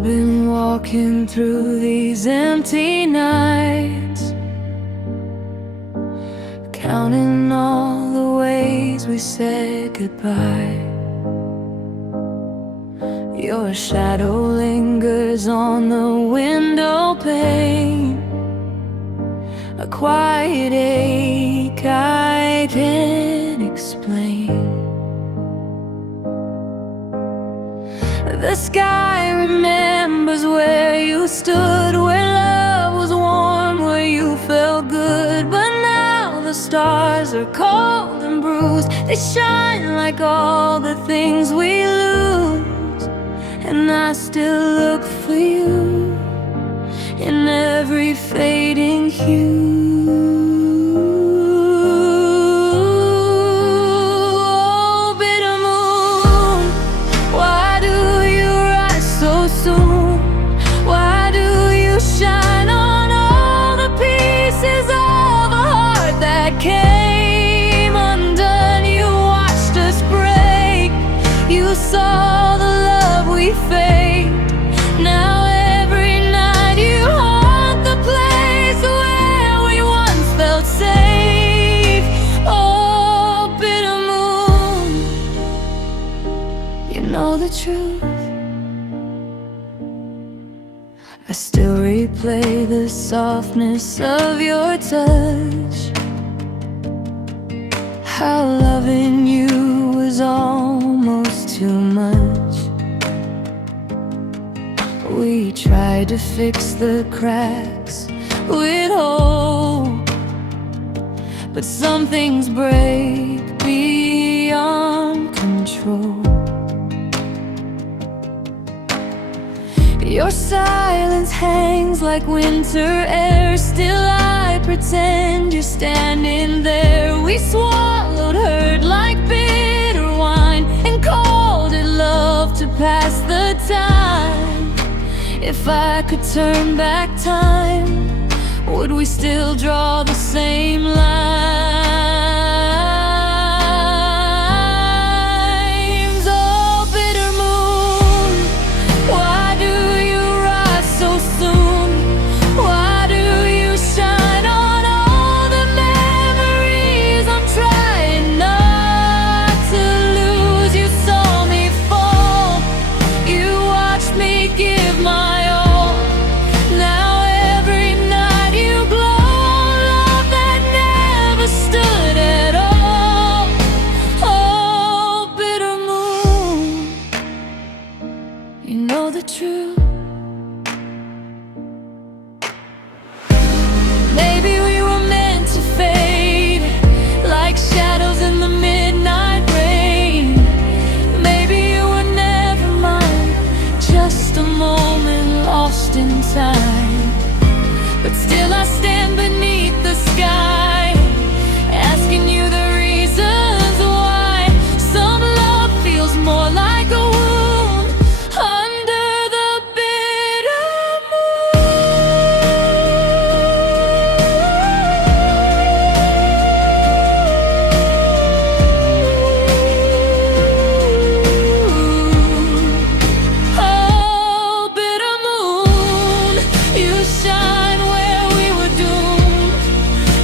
I've been walking through these empty nights, counting all the ways we said goodbye. Your shadow lingers on the window pane, a quiet ache I can't explain. The sky remembers where you stood, where love was warm, where you felt good. But now the stars are cold and bruised. They shine like all the things we lose, and I still look for you in every fading hue. Came undone, you watched us break. You saw the love we faked. Now every night you haunt the place where we once felt safe. Oh, bitter moon, you know the truth. I still replay the softness of your touch, how loving you was almost too much. We tried to fix the cracks with hope, but some things break beyond control. Your silence hangs like winter air. Still I pretend you're standing there. We swallowed hurt like bitter wine and called it love to pass the time. If I could turn back time, would we still draw the same lines? Oh, bitter moon, why do you rise so soon? Why do you shine on all the memories I'm trying not to lose? You saw me fall, you watched me give my all. Now every night you glow, love that never stood at all. Oh, bitter moon, you know the truth. Maybe we were meant to fade like shadows in the midnight rain. Maybe you were never mine, just a moment lost in time. But still I stand beneath the sky, asking you the reasons why some love feels more like a wound under the bitter moon. Oh, bitter moon, you shine where we were doomed.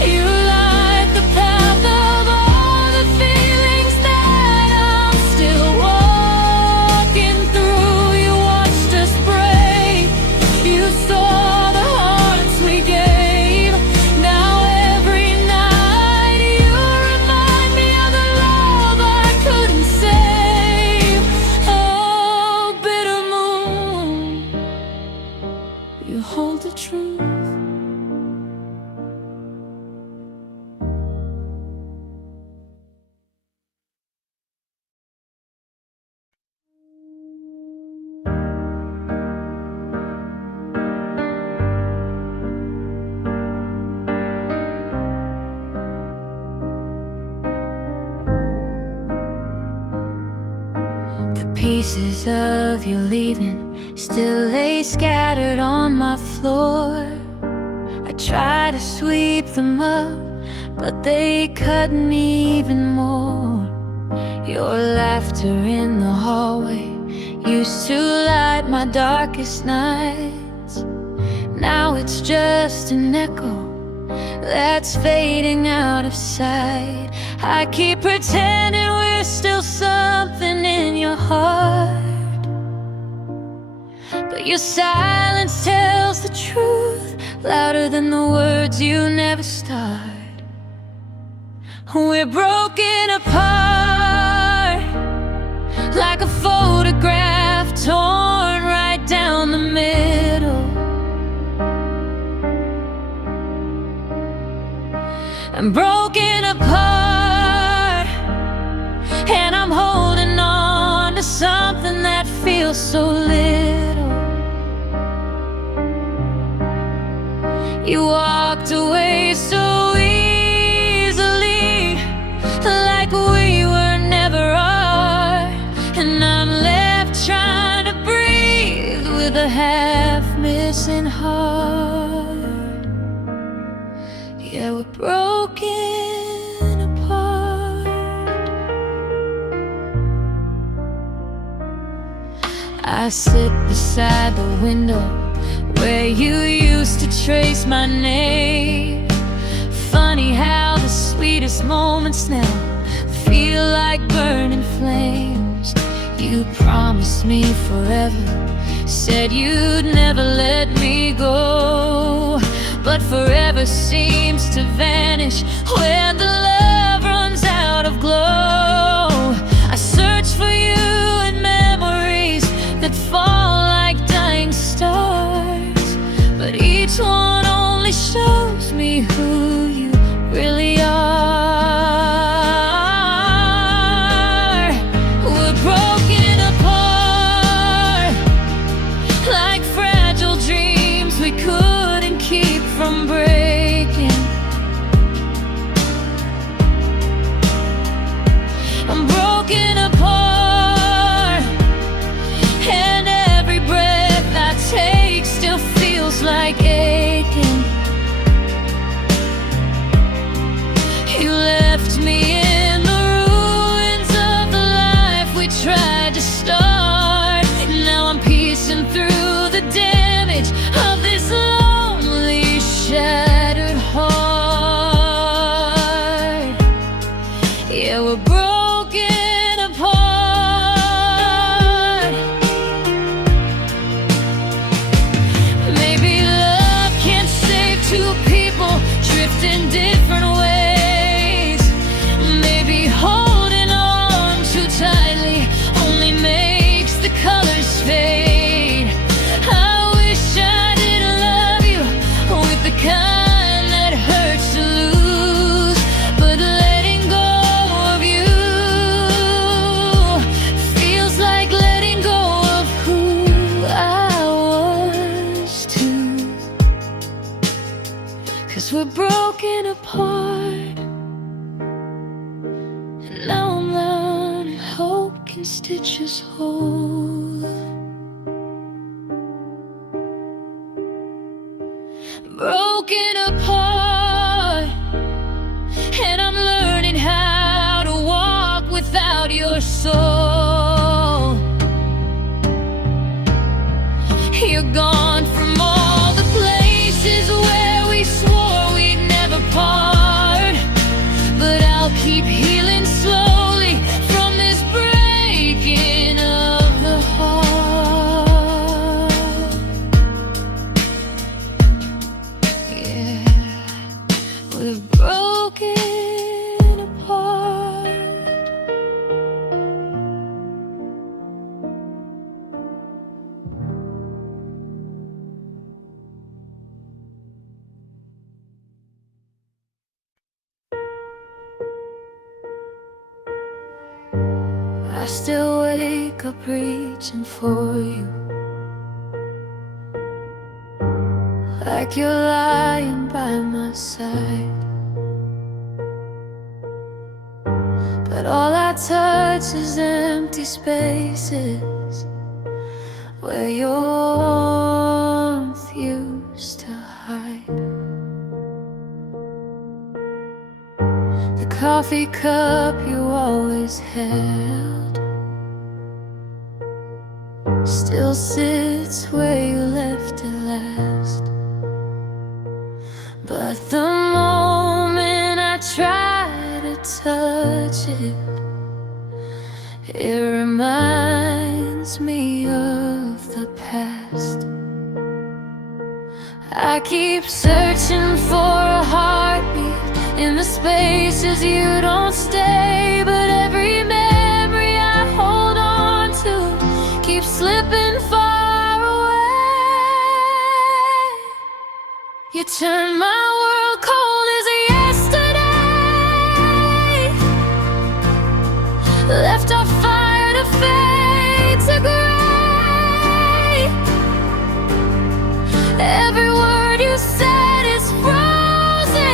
You light the path of all the feelings that I'm still walking through. You watched us break, you saw the hearts we gave. Now every night you remind me of the love I couldn't save. Oh, bitter moon, you hold the truth. The pieces of you leaving still lay scattered on my floor. I try to sweep them up, but they cut me even more. Your laughter in the hallway, used to light my darkest nights. Now it's just an echo that's fading out of sight. I keep pretending we're still something in your heart, but your silence tells the truth louder than the words you never start. We're broken apart, like a photograph torn right down the middle. I'm broken apart, and I'm holding on to something that feels so little. You walked away so easily, like we were never are, and I'm left trying to breathe with a half-missing heart. Yeah, we're broken apart. I sit beside the window where you used to trace my name. Funny how the sweetest moments now feel like burning flames. You promised me forever, said you'd never let me go, but forever seems to vanish when the love runs out of glow. I search for you in memories that fall like dying stars, but each one only shows me who you really are. We're broken apart, like fragile dreams we couldn't keep from breaking. I'm broken apart, and every breath I take still feels like aching. You left me in the ruins of the life we tried to start. Now I'm piecing through the damage of this lonely, shattered heart. Yeah, we're broken apart. Maybe love can't save two people drifting different ways. Maybe holding on too tightly only makes the colors fade. I wish I didn't love you with the kind that hurts to lose, but letting go of you feels like letting go of who I was too. 'Cause we're broken apart, and now I'm learning hope can stitch us whole. Broken apart, and I'm learning how to walk without your soul. You're gone from all the places where we swore we'd never part, but I'll keep healing slowly from this breaking of the heart. Yeah, we're broken apart. I still wake up reaching for you, like you're lying by my side. But all I touch is empty spaces where your warmth used to hide. The coffee cup you always held still sits where you left it last. But the moment I try to touch it, it reminds me of the past. I keep searching for a heartbeat in the spaces you don't stay, but every memory I hold on to keeps slipping far away. You turn my world cold as yesterday, left our fire to fade to gray. Every word you said is frozen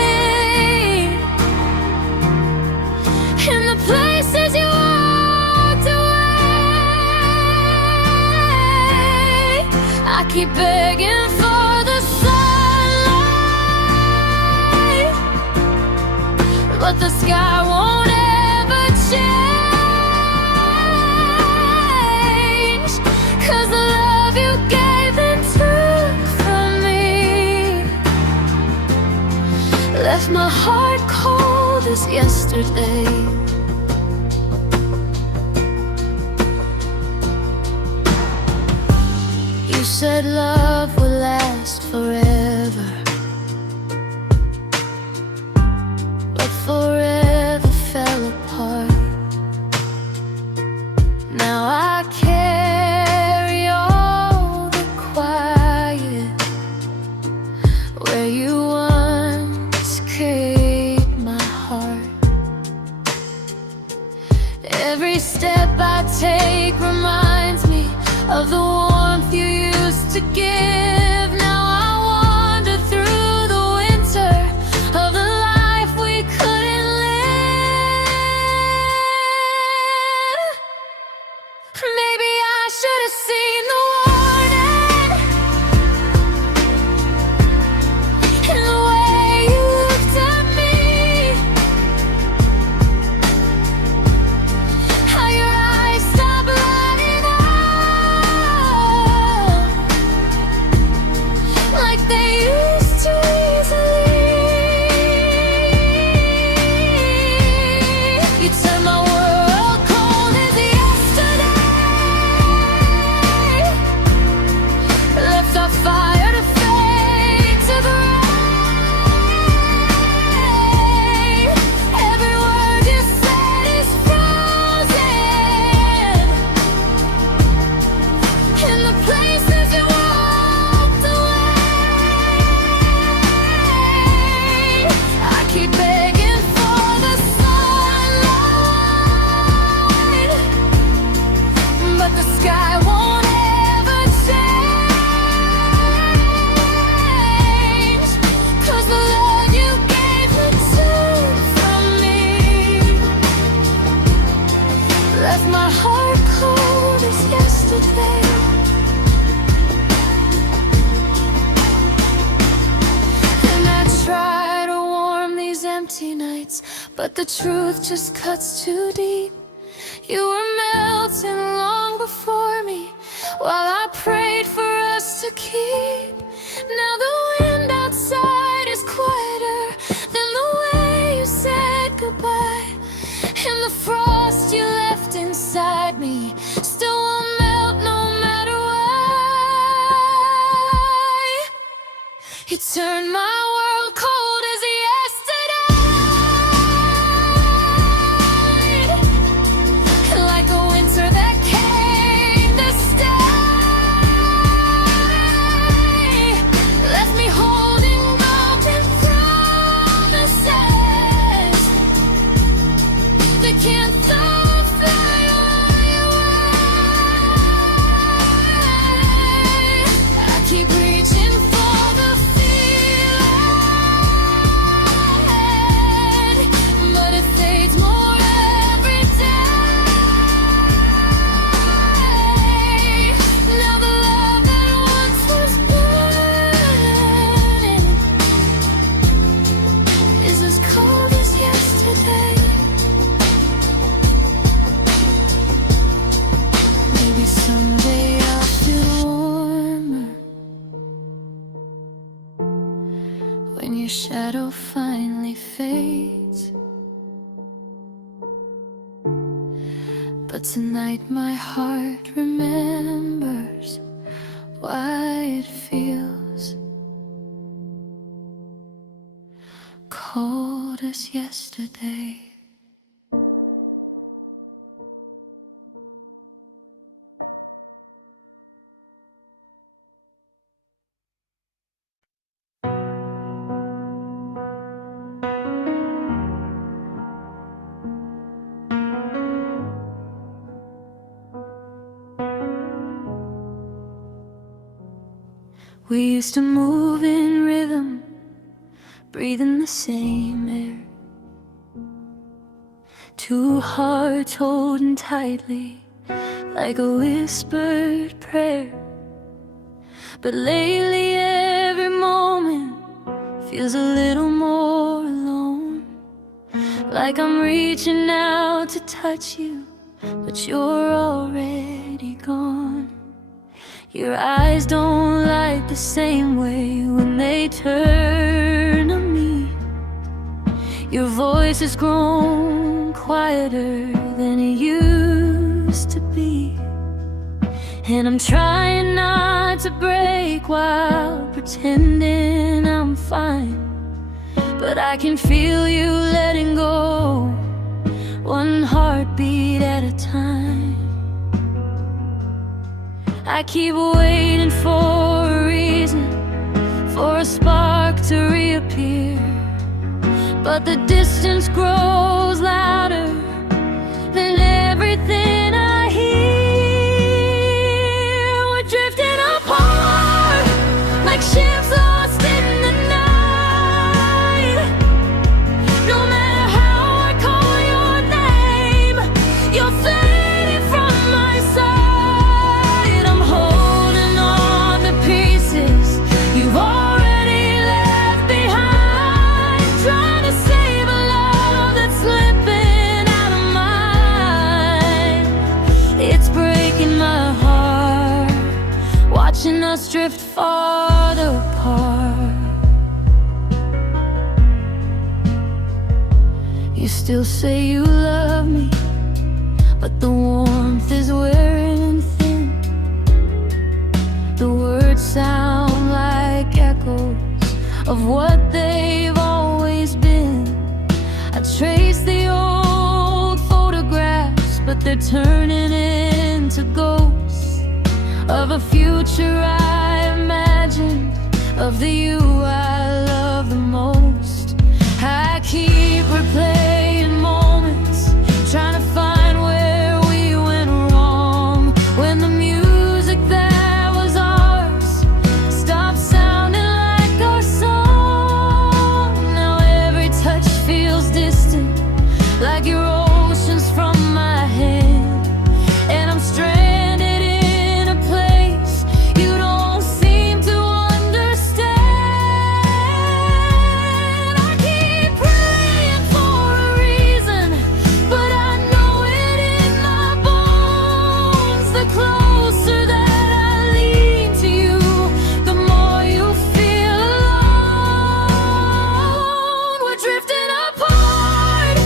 in the places you walked away. I keep begging for the sunlight, but the sky won't ever change, 'cause the love you gave and took from me left my heart cold as yesterday. You said love would last forever, but forever fell apart. Now I carry all the quiet where you once carried my heart. Every step I take reminds me of the warmth you used to give. Now I wander through the winter of the life we couldn't live. Maybe I should have seen the warning in the way you looked at me, how your eyes stopped lighting up like they used to easily. You turned my world cold as yesterday, left our fire to fade to gray. Every word you said is frozen in the places you walked away. I keep begging for the sunlight, but the sky won't ever change, 'cause the love you gave and took from me left my heart cold as yesterday. And I try to warm these empty nights, but the truth just cuts too deep. You were melting long before me while I prayed for us to keep. Now the wind outside is quieter than the way you said goodbye, and the frost you left inside me still won't melt no matter why. You turned my world cold as yesterday, like a winter that came to stay, left me holding broken promises that can't fly away. I keep reaching for the feeling when your shadow finally fades. But tonight my heart remembers why it feels cold as yesterday. We used to move in rhythm, breathing the same air, two hearts holding tightly like a whispered prayer. But lately every moment feels a little more alone, like I'm reaching out to touch you, but you're already gone. Your eyes don't light the same way when they turn to me. Your voice has grown quieter than it used to be. And I'm trying not to break while pretending I'm fine, but I can feel you letting go, one heartbeat at a time. I keep waiting for a reason, for a spark to reappear, but the distance grows louder than everything I hear. We're drifting apart like ships lost in the night. No matter how I call your name, you're fading from my sight. I'm holding on to pieces you've already left behind, trying to save a love that's slipping out of mine. It's breaking my heart, watching us drift farther apart. You still say you love me, but the warmth is wearing thin. The words sound like echoes of what they've always been. I trace the old photographs, but they're turning into ghosts of a future I imagined, of the you I love the most. I keep replaying moments, trying to find where we went wrong, when the music that was ours stopped sounding like our song. Now every touch feels distant, like your oceans from my hand, and I'm stranded in a place you don't seem to understand. I keep praying for a reason, but I know it in my bones. The closer that I lean to you, the more you feel alone. We're drifting apart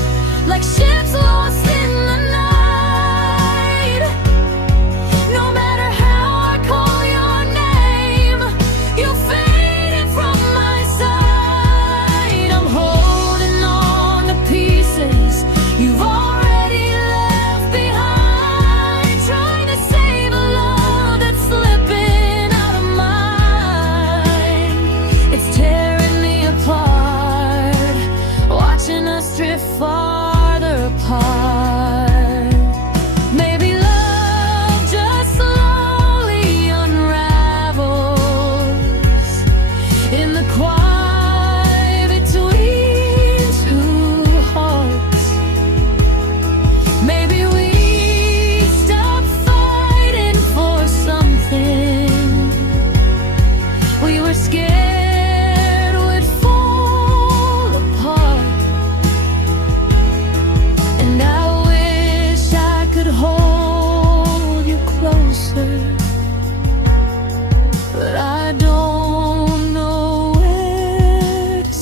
like ships lost in the night. No matter how I call your name, you're fading from my sight. I'm holding on to pieces you've already left behind, trying to save a love that's slipping out of mine. It's tearing me apart, watching us drift farther apart. Maybe love just slowly unravels in the quiet between two hearts. Maybe we stop fighting for something we were scared would fall apart. And I wish I could hold you closer, but I don't know where to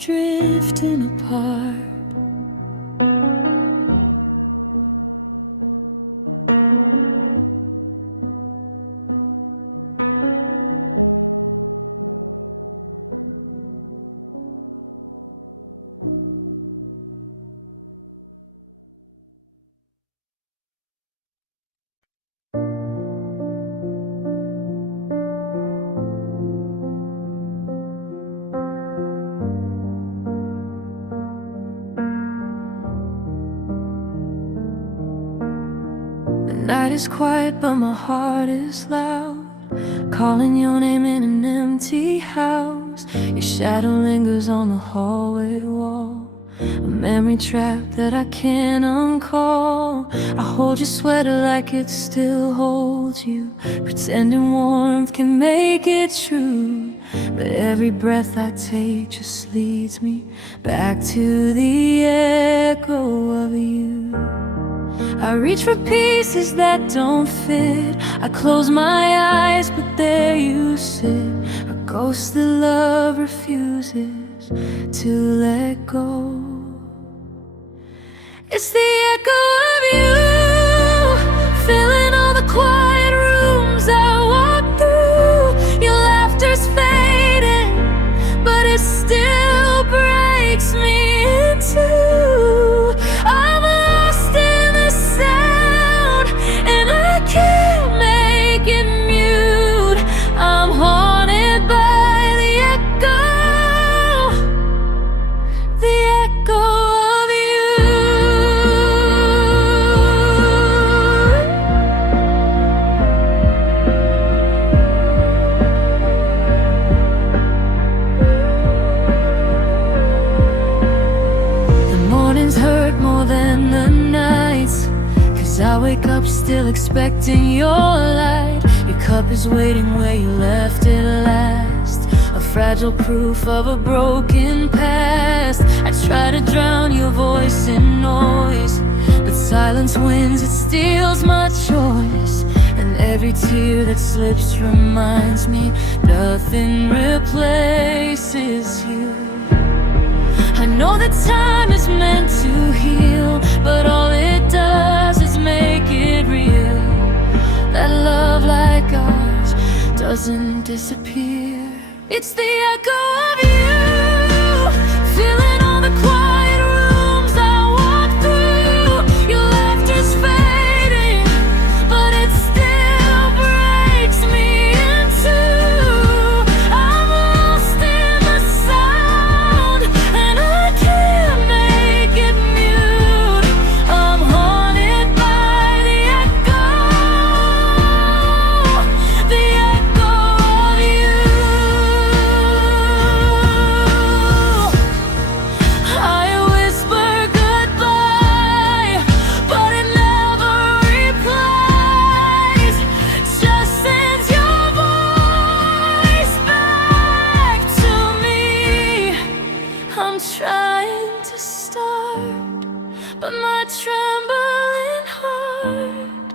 drifting apart. The night is quiet, but my heart is loud, calling your name in an empty house. Your shadow lingers on the hallway wall, a memory trap that I can't uncall. I hold your sweater like it still holds you, pretending warmth can make it true. But every breath I take just leads me back to the echo of you. I reach for pieces that don't fit, I close my eyes, but there you sit, a ghost that love refuses to let go. It's the echo of you, filling all the quiet rooms I walk through. Your laughter's fading, but it still breaks me in two. I'm lost in the sound, and I can't make it mute. I'm haunted by the echo of you. The mornings hurt more than the nights, 'cause I wake up still expecting your light. Your cup is waiting where you left it last, a fragile proof of a broken past. I try to drown your voice in noise, but silence wins, it steals my choice. And every tear that slips reminds me nothing replaces you. I know that time is meant to heal, but all it does is make it real. That love like ours doesn't disappear. It's the echo of you, filling all the quiet rooms I walk through. Your laughter's fading, but it still breaks me in two. I'm lost in the sound, and I can't make it mute. I'm haunted by the echo of you. I whisper goodbye, but it never replies. Just sends your voice back to me. I'm trying to start, but my trembling heart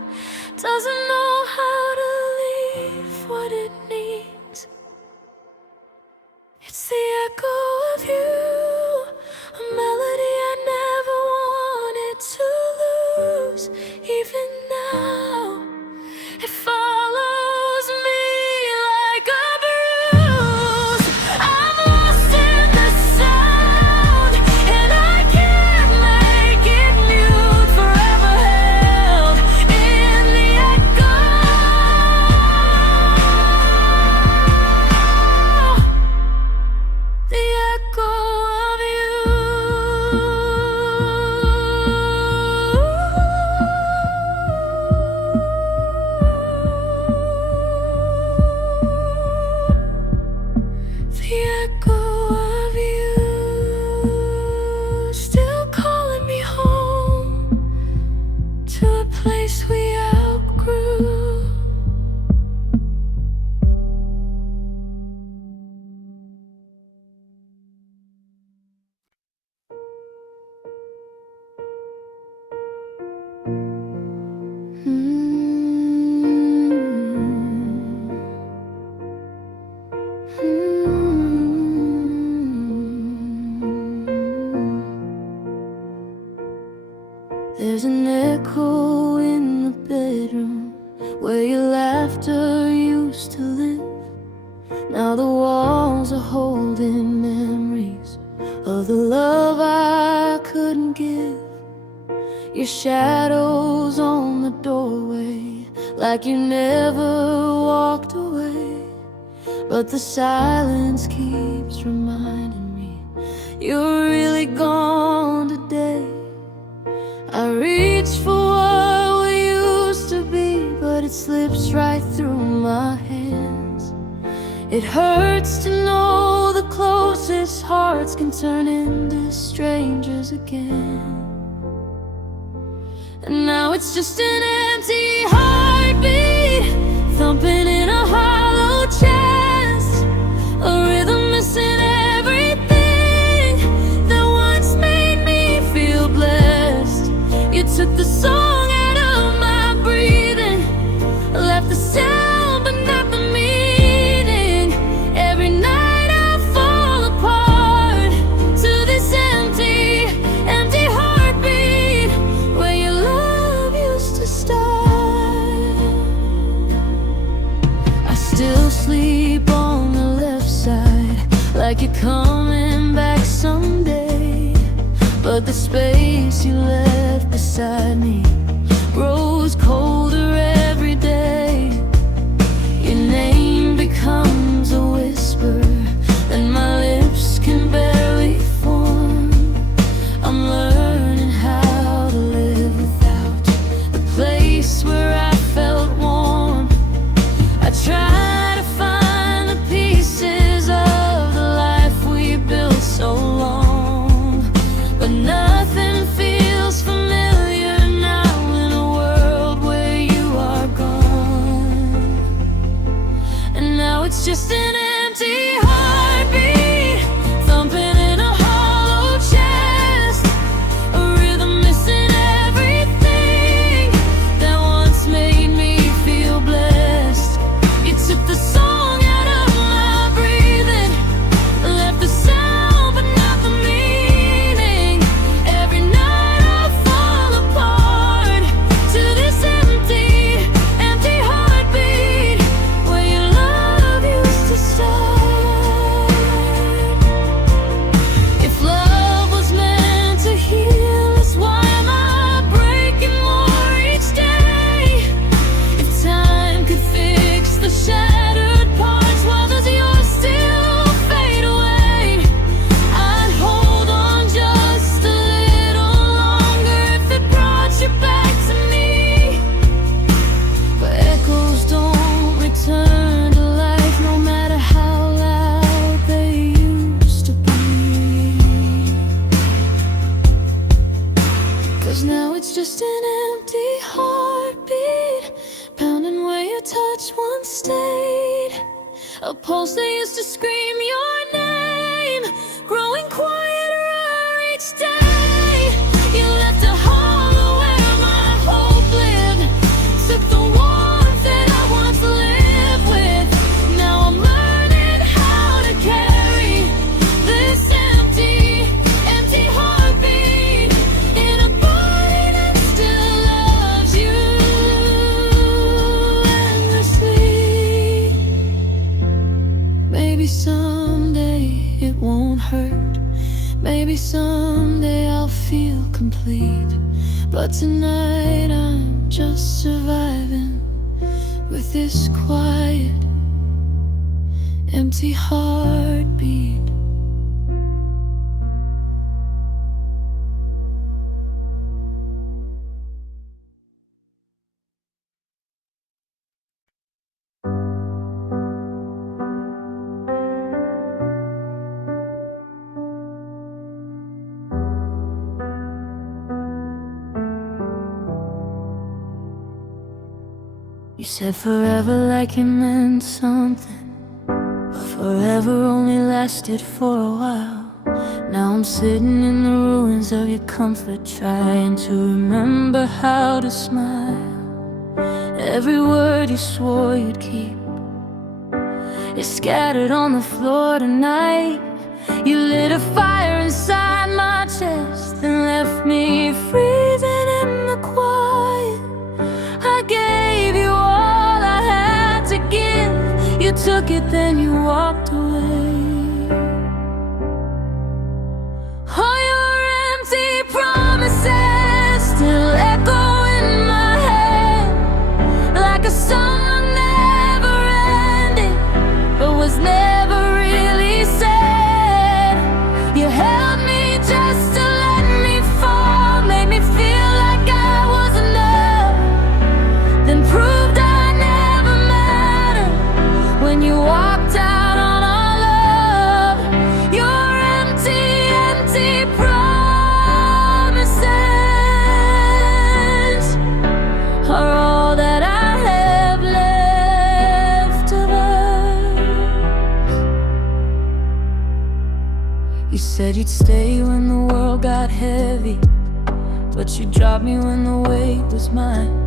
doesn't know how to leave what it needs. It's the echo of you, a melody I never wanted to lose. Even now, it follows me like a bruise. I'm lost in the sound, and I can't make it mute. Forever held in the echo. The echo of you. The echo of you, still calling me home to a place we outgrew. echo in the bedroom where your laughter used to live. Now the walls are holding memories of the love I couldn't give. Your shadow's on the doorway, like you never walked away. But the silence keeps reminding me you're really gone today. I reach for what we used to be, but it slips right through my hands. It hurts to know the closest hearts can turn into strangers again. And now it's just an empty heartbeat, thumping in a hollow chest, a rhythm missing everything that once made me feel blessed. You took the song out of my breathing, left the sound but not the meaning. Every night I fall apart to this empty, empty heartbeat where your love used to start. I still sleep on the left side, like you're coming back someday. But the space you left beside me grows colder every day. Your name becomes a whisper, and my lips can barely form. I'm learning how to live without the place where I felt warm. I try to find the pieces of the life we built so long, but nothing feels familiar now in a world where you are gone. And now it's just an empty heartbeat, thumping in a hollow chest, a rhythm missing everything that once made me feel blessed. You took the song out of my breathing, left the sound but not the meaning. Every night I fall apart to this empty, empty heartbeat where your love used to start. If love was meant to heal us, why am I breaking more each day? If time could fix the shattered parts, why does yours still fade away? I'd hold on just a little longer if it brought you back to me. But echoes don't return to life, no matter how loud they used to be. 'Cause now it's just an empty heartbeat, pounding where your touch once stayed. A pulse that used to scream your name, growing quieter each day. You left a hollow where my hope lived, took the warmth that I once lived with. Now I'm learning how to carry this empty, empty heartbeat in a body that still loves you endlessly. Maybe someday it won't hurt, maybe someday I'll feel complete. But tonight I'm just surviving with this quiet, empty heartbeat. You said forever like it meant something, but forever only lasted for a while. Now I'm sitting in the ruins of your comfort, trying to remember how to smile. Every word you swore you'd keep is scattered on the floor tonight. You lit a fire inside my chest and left me freezing in the quiet. took it, then you walked away. All your empty promises still echo in my head, like a song never ended, but was never really said. You held me just to let me fall, made me feel like I was enough, then proved I never mattered when you walked out on our love. Your empty, empty promises are all that I have left of us. You said you'd stay when the world got heavy, but you dropped me when the weight was mine.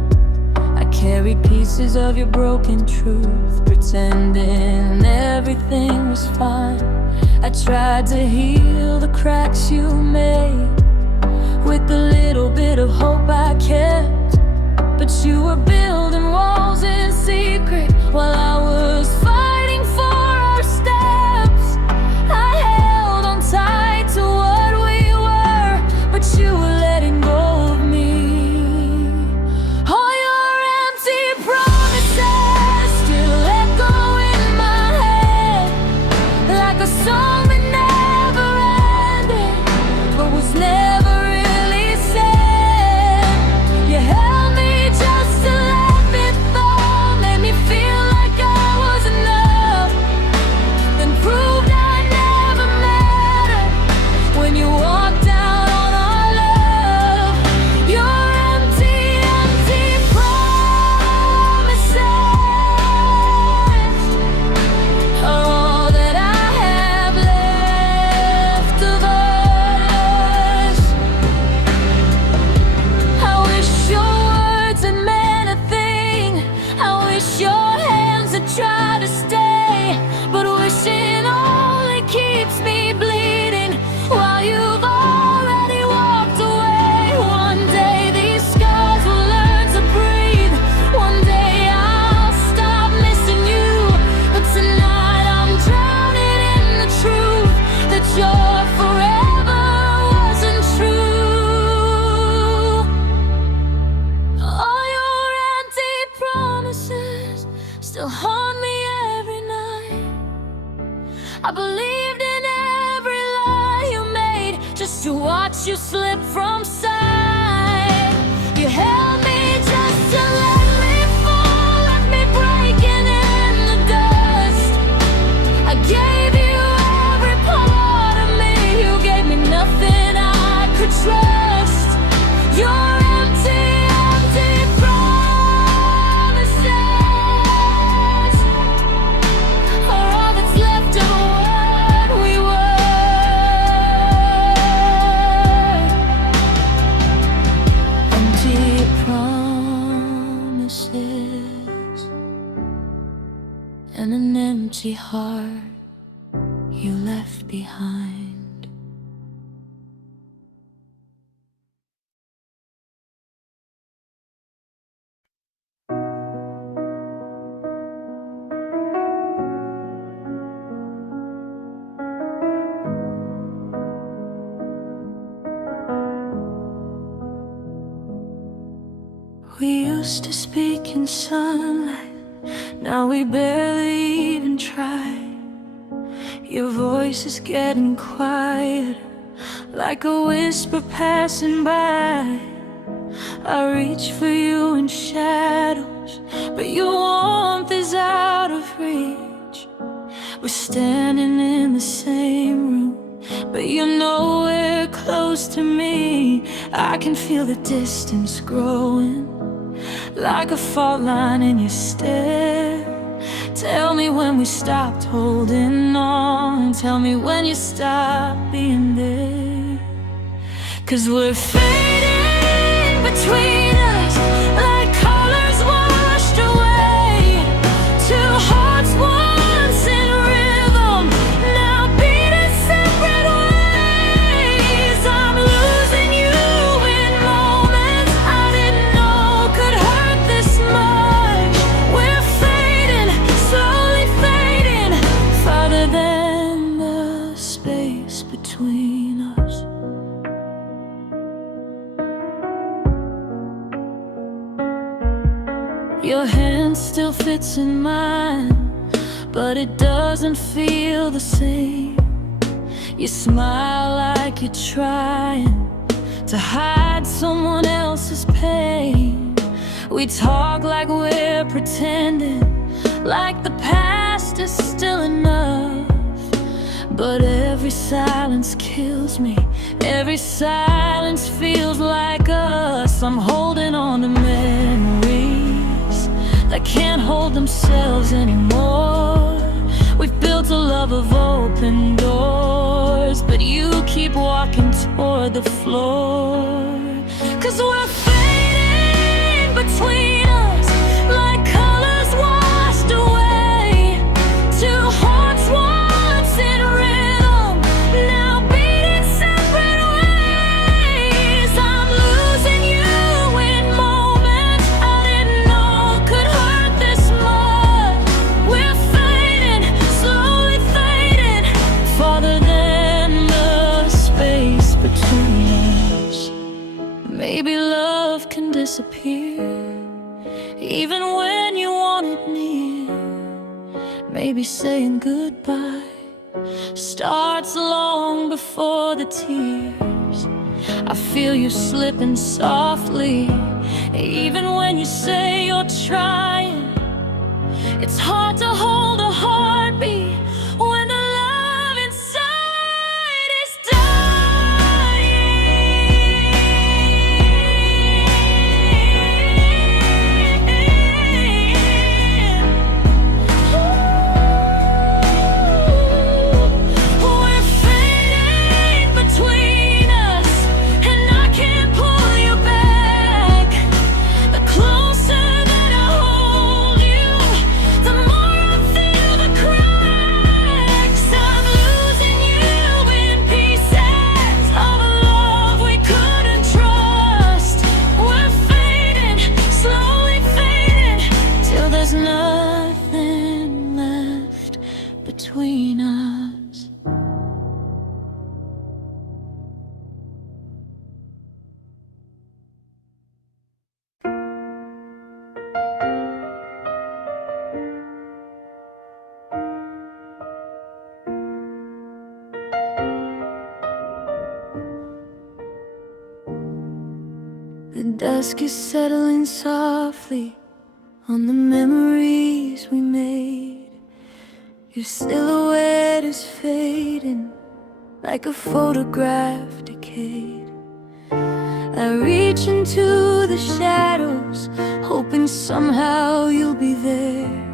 I carried pieces of your broken truth, pretending everything was fine. I tried to heal the cracks you made with the little bit of hope I kept, but you were building walls in secret while I was fighting for our steps. I held on tight to what we were, but you were letting go of me. All your empty promises still echo in my head, like a song that never ended, but was never really said. You held me just to let me fall, made me feel like I was enough, then proved I never mattered when you walked out on our love. Your empty, empty promises are all that I have left of us. I wish your words had meant a thing. I wish your hands had tried to stay, but wishing only keeps me bleeding while you've already walked away. One day these scars will learn to breathe. One day I'll stop missing you, but tonight I'm drowning in the truth that your forever wasn't true. All your empty promises still haunt me every night. I believed in every lie you made just to watch you slip from sight. You held me just to let me fall, left me breaking in the dust. I gave you every part of me, you gave me nothing I could trust. Your empty, empty promises are all that's left of what we were. Empty promises and an empty heart you left behind. We used to speak in sunlight, now we barely even try. Your voice is getting quieter, like a whisper passing by. I reach for you in shadows, but your warmth is out of reach. We're standing in the same room, but you're nowhere close to me. I can feel the distance growing, like a fault line in your stare. Tell me when we stopped holding on, tell me when you stopped being there. 'Cause we're fading between us like colors washed away. Two hearts once in rhythm, now beating separate ways. I'm losing you in moments I didn't know could hurt this much. We're fading, slowly fading. Your hand still fits in mine, but it doesn't feel the same. You smile like you're trying to hide someone else's pain. We talk like we're pretending, like the past is still enough. But every silence kills me, every silence feels like us. I'm holding on to memories that can't hold themselves anymore. We've built a love of open doors, but you keep walking toward the floor. 'Cause we're fading between us like colors washed away. Two hearts once in rhythm, now beating separate ways. I'm losing you in moments I didn't know could hurt this much. We're fading, slowly fading, farther than the space between us. Maybe love can disappear, even when you want it near. Maybe saying goodbye starts long before the tears. I feel you slipping softly, even when you say you're trying. It's hard to hold a heartbeat when the love inside is We're fading between us, and I can't pull you back. The closer that I hold you, the more I feel the cracks. I'm losing you in pieces of a love we couldn't trust. We're fading, slowly fading, till there's nothing left between us. The dusk is settling softly on the memories we made. Your silhouette is fading like a photograph decayed. I reach into the shadows, hoping somehow you'll be there.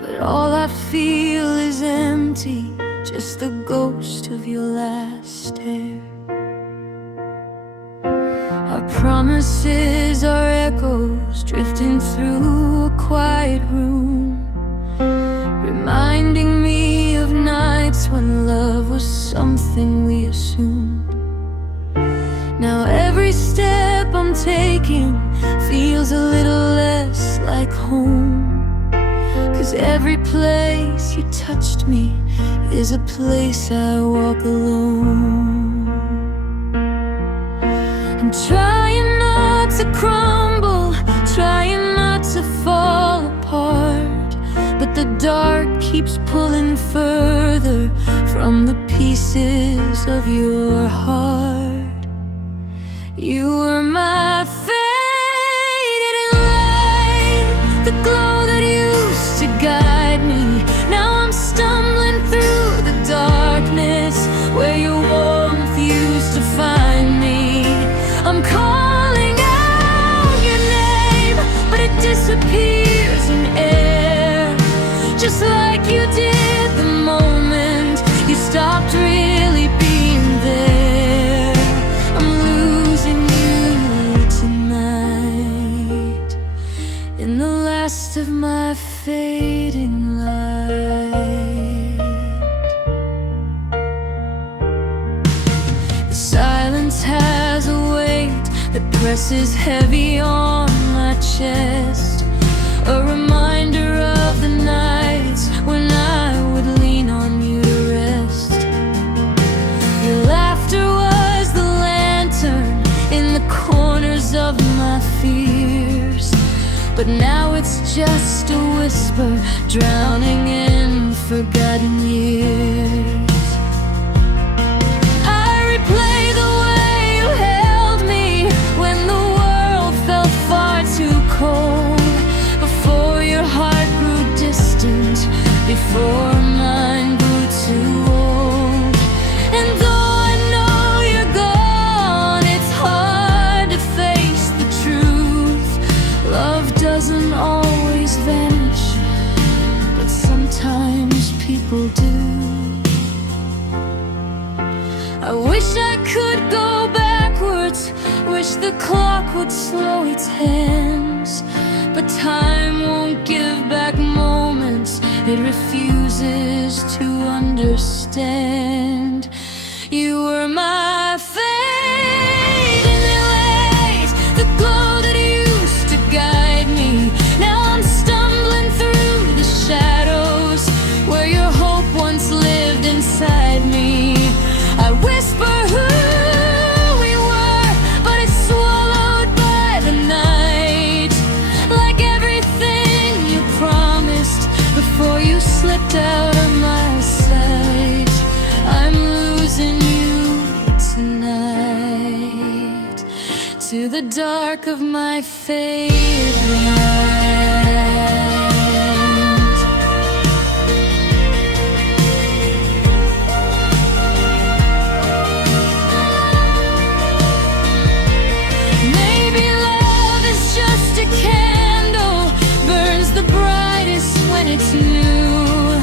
But all I feel is empty, just the ghost of your last stare. Our promises are echoes drifting through a quiet room, reminding me of nights when love was something we assumed. Now every step I'm taking feels a little less like home, 'cause every place you touched me is a place I walk alone. I'm trying not to crumble, trying not to fall apart, but the dark keeps pulling further from the pieces of your heart. You were my fading light, the glow that used to guide me. Now I'm stumbling through the darkness where your warmth used to find me. I'm calling out your name, but it disappears in air, just like you did the moment you stopped really being there. I'm losing you tonight in the last of my fading light. The silence has a weight that presses heavy on my chest, a reminder of the nights when I would lean on you to rest. Your laughter was the lantern in the corners of my fears, but but now it's just a whisper, drowning in forgotten years. I replay the way you held me when the world felt far too cold, before your heart grew distant, before mine grew too old. And though I know you're gone, it's hard to face the truth. Love doesn't always vanish, but sometimes people do. I wish I could go backwards, wish the clock would slow its hands, but time won't give back moments it refuses to understand. You were my fate in the light, the glow that used to guide me. Now I'm stumbling through the shadows where your hope once lived inside me. I whisper who we were, but it's swallowed by the night, like everything you promised before you slipped out of my sight. I'm losing you tonight, to the dark of my faded light. Maybe love is just a candle, burns the brightest when it's new,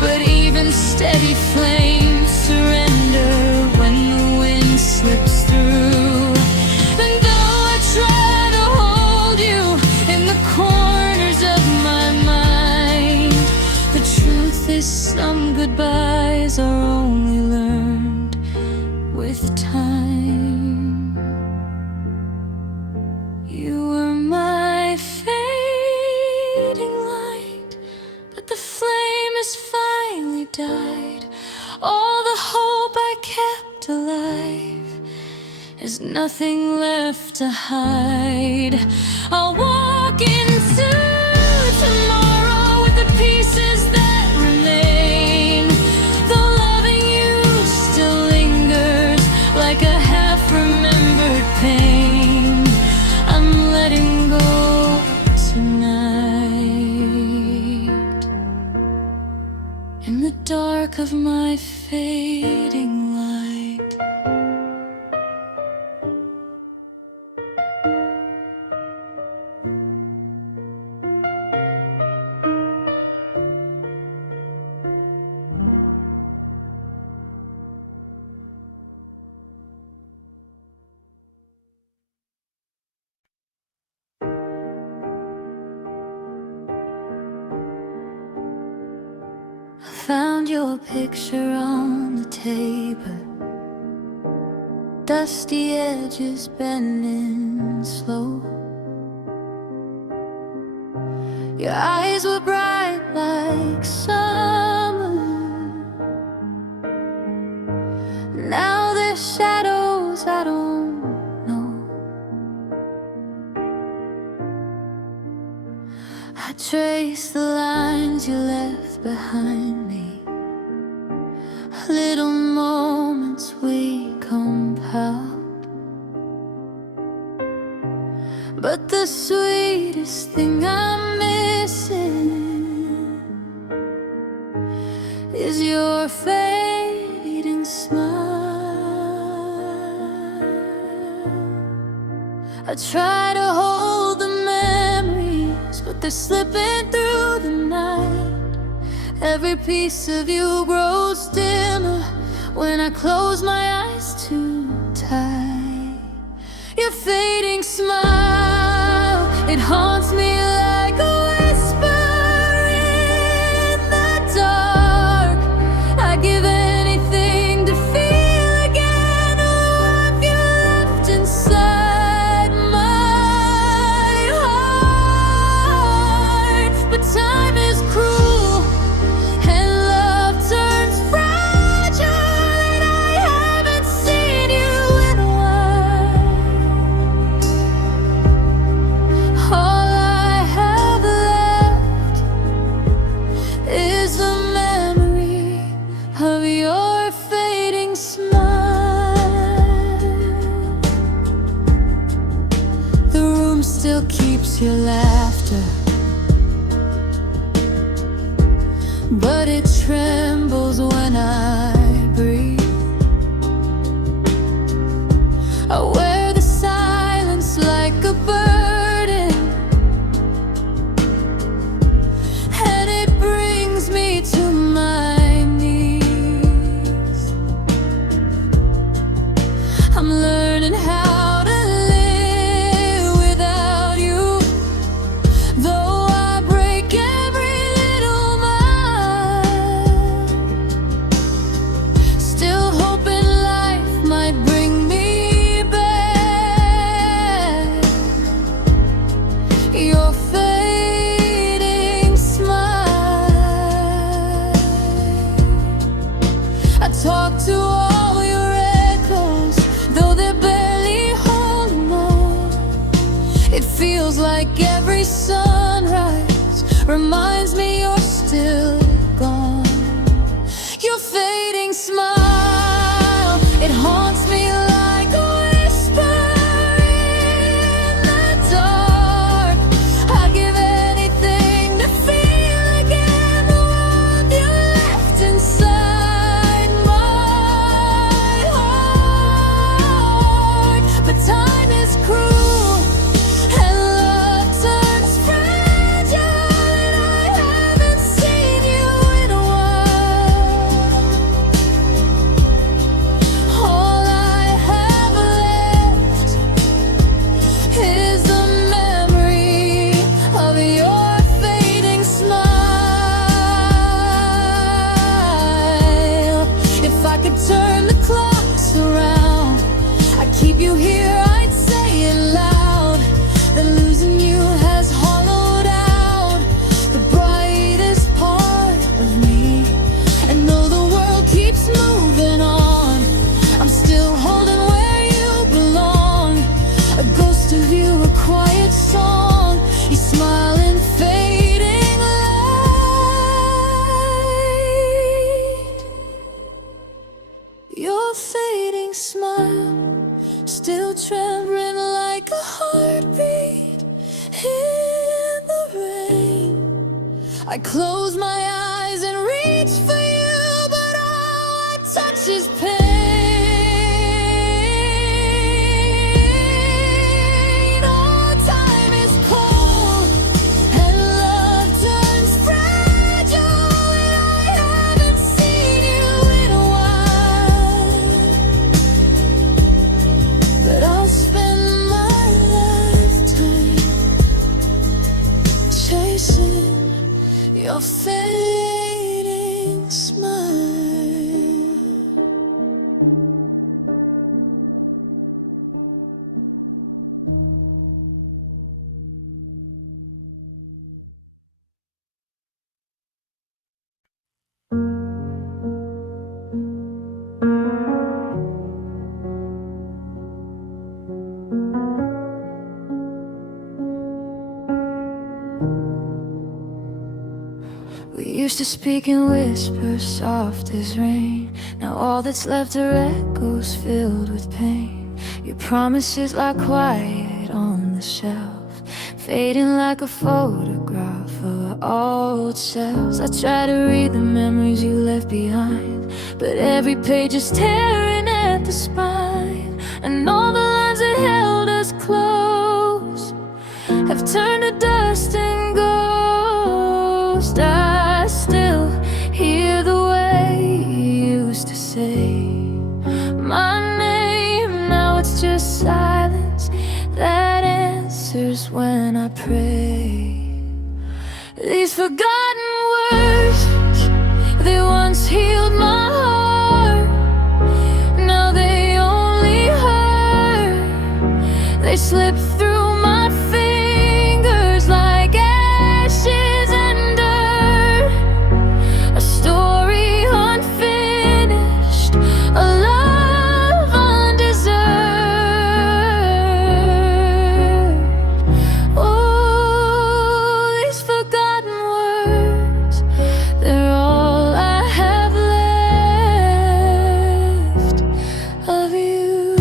but even steady flames surrender when the wind slips through. And though I try to hold you in the corners of my mind, the truth is some goodbyes are only learned with time. You were my fading light, but the flame has finally died. All the hope I kept alive, there's nothing left to hide. I'll walk into tomorrow with the pieces that remain, though loving you still lingers like a half-remembered pain. I'm letting go tonight, in the dark of my fading light. Found your picture on the table, dusty edges bending slow. Your eyes were bright like summer, now they're shadows I don't know. I trace the lines you left behind me, little moments we compound, but the sweetest thing I'm missing is your fading smile. I try to hold the memories, but they're slipping through the night. Every piece of you grows dimmer when I close my eyes too tight. Your fading smile, it haunts me like a whisper in the dark. I give anything to feel again the warmth you left inside my heart. But time is cruel, and love turns fragile, and I haven't seen you in a while. All I your laughter, but it trembles when I breathe. I wear the silence like a burden, and it brings me to my knees. I'm learning how to live without you, though I break every little mile, still hoping life might bring me back your fading smile. I talk to all your echoes, though they're barely holding on. It feels like every sunrise reminds me you're still gone. Your fading smile, it haunts me like a whisper in the dark. I'd give anything to feel again the warmth you left inside my heart. But time is cruel and love turns fragile, and I haven't seen you in a while. All I have left is the memory of your fading smile. If I could turn the clocks around, I'd keep you here, I'd say it loud, that losing you has hollowed out the brightest part of me. And though the world keeps moving on, I'm still holding where you belong. A ghost of you, a quiet song, you smile in fading light. Your fading smile, still trembling like a heartbeat in the rain. I close my eyes and reach for you, but all I touch is pain. Oh, time is cold and love turns fragile, and I haven't seen you in a while. But I'll spend my lifetime chasing your fading smile. We used to speak in whispers, soft as rain. Now all that's left are echoes filled with pain. Your promises lie quiet on the shelf, fading like a photograph of our old selves. I try to read the memories you left behind, but every page is tearing at the spine. And all the lines that held us close have turned to dust and ghost. I still hear the way you used to say my name. Now it's just silence that answers when I pray. These forgotten words, they once healed my heart. Now they only hurt. They slip through my fingers like ashes and dirt. A story unfinished, a love undeserved. Oh, these forgotten words, they're all I have left of you.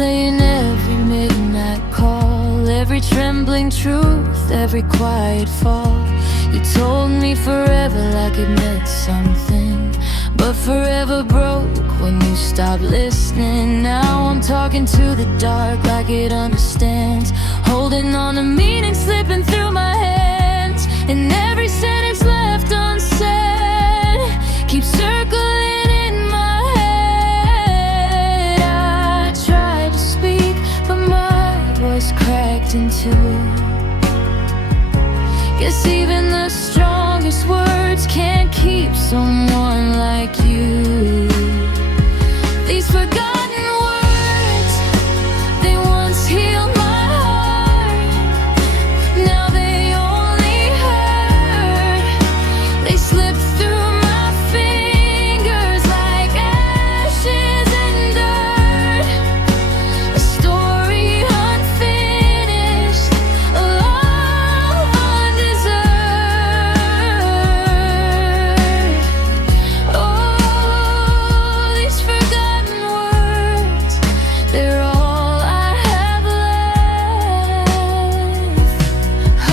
replaying every midnight call, every trembling truth, every quiet fall. You told me forever like it meant something, but forever broke when you stopped listening. Now I'm talking to the dark like it understands, holding on to meaning slipping through my hands, and every sentence left unsaid keeps circling in my head. I tried to speak, but my voice cracked in two. Guess even the strongest words can't keep someone like you. These forgotten words, they once healed my heart. Now they only hurt. They slip through my fingers like ashes and dirt. A story unfinished, a love undeserved. Oh, these forgotten words, they're all I have left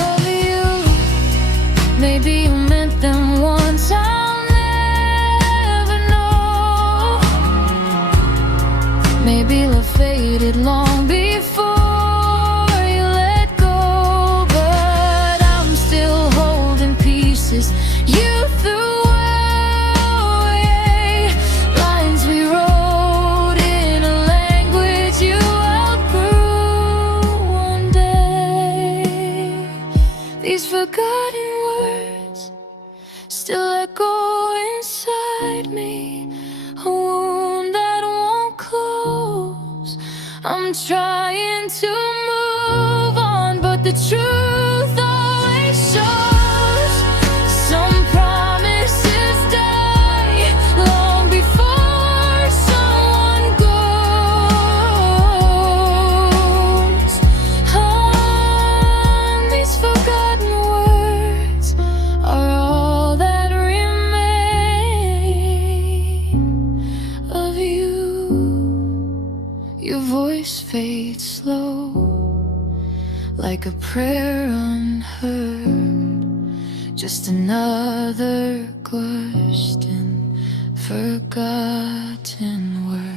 of you. Maybe you meant them once, I'll never know. Maybe love faded long before you let go, but I'm still holding pieces you threw away. Lines we wrote in a language you outgrew one day. These forgotten words still echo inside me, a wound that won't close. I'm trying to move on, but the truth always shows. Some promises die long before someone goes. These forgotten words are all that remain of you. Your voice fades slow, like a prayer unheard, just another question, forgotten word.